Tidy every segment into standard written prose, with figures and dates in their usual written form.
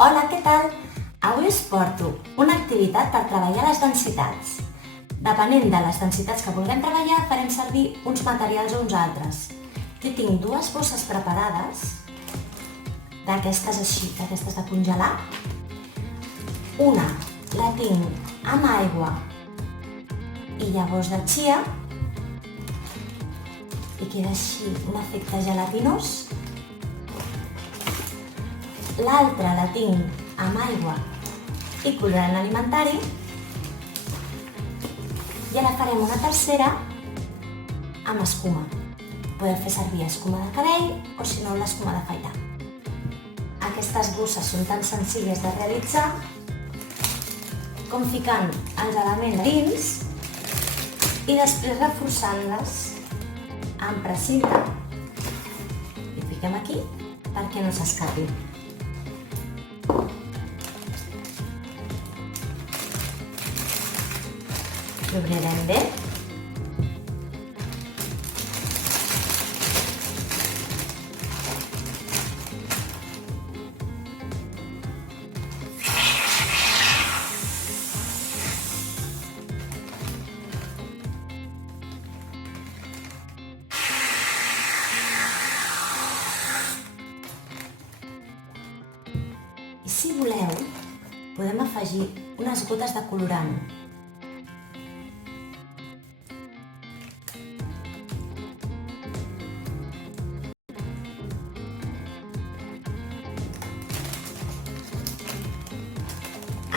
Hola, què tal? Avui us porto una activitat per treballar les densitats. Depenent de les densitats que vulguem treballar, farem servir uns materials o uns altres. Jo tinc dues bosses preparades, d'aquestes així, d'aquestes de congelar. Una la tinc amb aigua i llavors de chia i queda així un efecte gelatinós. L'altra la tinc amb aigua i colorant alimentari. I ara farem una tercera amb escuma. Podeu fer servir escuma de cabell o, si no, l'escuma d'afaitar. Aquestes bosses són tan senzilles de realitzar com ficant els elements dins i després reforçant-les amb precinta. I fiquem aquí perquè no s'escapi. L'obrirem bé. I si voleu, podem afegir unes gotes de colorant.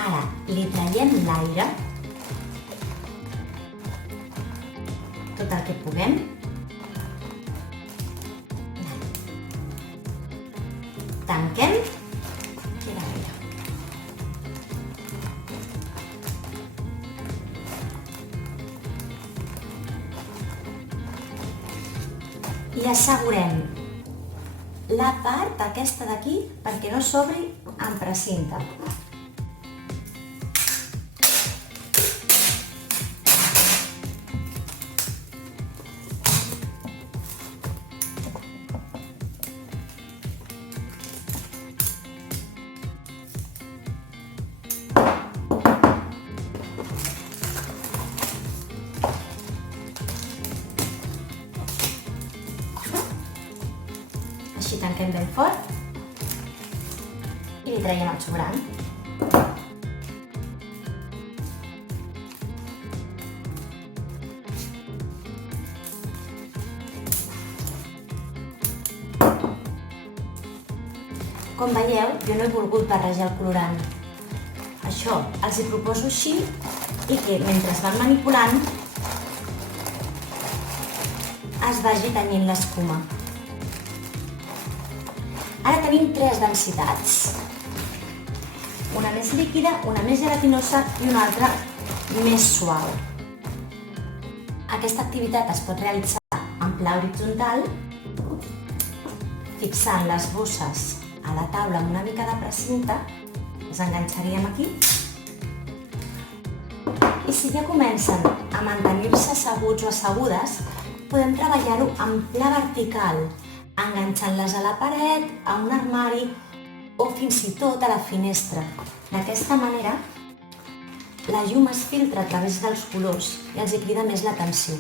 Ara li traiem l'aire, tot el que puguem. Tanquem i l'aire. I assegurem la part aquesta d'aquí perquè no s'obri amb precinta. Així tanquem ben fort i li traiem el sobrant. Com veieu, jo no he volgut barrejar el colorant. Això els hi proposo així i que mentre es van manipulant es vagi tenyint l'escuma. Ara tenim tres densitats. Una més líquida, una més gelatinosa i una altra més suau. Aquesta activitat es pot realitzar en pla horitzontal, fixant les bosses a la taula amb una mica de precinta, les enganxaríem aquí. I si ja comencen a mantenir-se asseguts o assegudes, podem treballar-ho en pla vertical, enganxant-les a la paret, a un armari o fins i tot a la finestra. D'aquesta manera, la llum es filtra a través dels colors i els hi crida més l'atenció.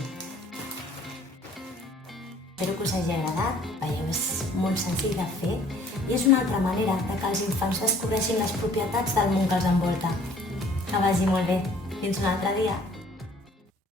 Espero que us hagi agradat. Veieu, és molt senzill de fer i és una altra manera de que els infants descobreixin les propietats del món que els envolta. Que vagi molt bé. Fins un altre dia.